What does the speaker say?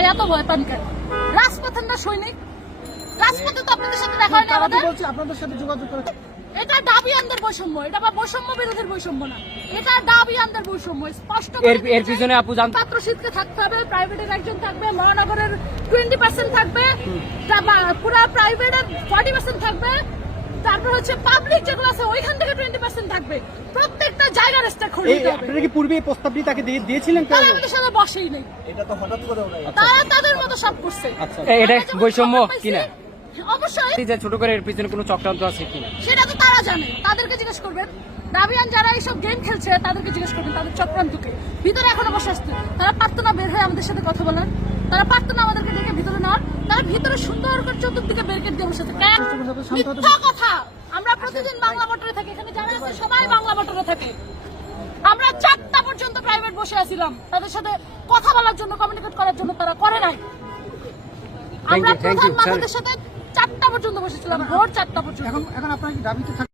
ভাই এত ভয় পান কেন? রাজপথের না সৈনিক, রাজপথে তো আপনাদের সাথে দেখা হয় না আমাদের। আপনাদের সাথে যোগাযোগ করে এটা দাবিয়ানদের বৈষম্য, এটা বা বৈষম্য বিরোধীর বৈষম্য না, এটা দাবিয়ানদের বৈষম্য। স্পষ্ট এর পিছনে আপু জান ছাত্র শীতকে থাকতে হবে, প্রাইভেটের একজন থাকবে, মহানগরের 20% থাকবে, পুরা প্রাইভেটের 40% থাকবে, তারপর হচ্ছে পাবলিক যেগুলো আছে ওইখান থেকে 20% থাকবে। প্রত্যেকটা জায়গার স্টেক হোল্ডার দিতে হবে। আপনারা কি পূর্বে এই প্রস্তাবটি তাকে দিয়েছিলেন? তারা আমাদের সাথে বসেই নেই, এটা তো হঠাৎ করে ওরা তারা তাদের মতো সব করছে। এটা বৈষম্য কিনা? অবশ্যই যে ছোট করে এর পিছনে কোনো চক্রান্ত আছে কিনা সেটা তো তারা জানে, তাদেরকে জিজ্ঞেস করবেন। দাবিয়ান যারা এইসব গেম খেলছে তাদেরকে জিজ্ঞেস করবেন তাদের চক্রান্তকে। ভিতরে এখনো বসে আসতে তারা পারতো না বের হয়ে আমাদের সাথে কথা বলার, তারা পারতো না আমাদেরকে ডেকে ভিতরে নেওয়ার, তারা ভিতরে সুন্দর করে চতুর্দিকে ব্যারিকেড দিয়ে বসে থাকে। মিথ্যা কথা। আমরা প্রতিদিন বাংলা মোটরে থাকি, এখানে যারা আছে সবাই বাংলা মোটরে থাকে। আমরা 4টা পর্যন্ত প্রাইভেট বসে আছিলাম তাদের সাথে কথা বলার জন্য, কমিউনিকেট করার জন্য, তারা করে নাই। আমরা প্রধান মানুষের সাথে 4টা পর্যন্ত বসেছিলাম, ভোর 4টা পর্যন্ত। এখন আপনার কি দাবিতে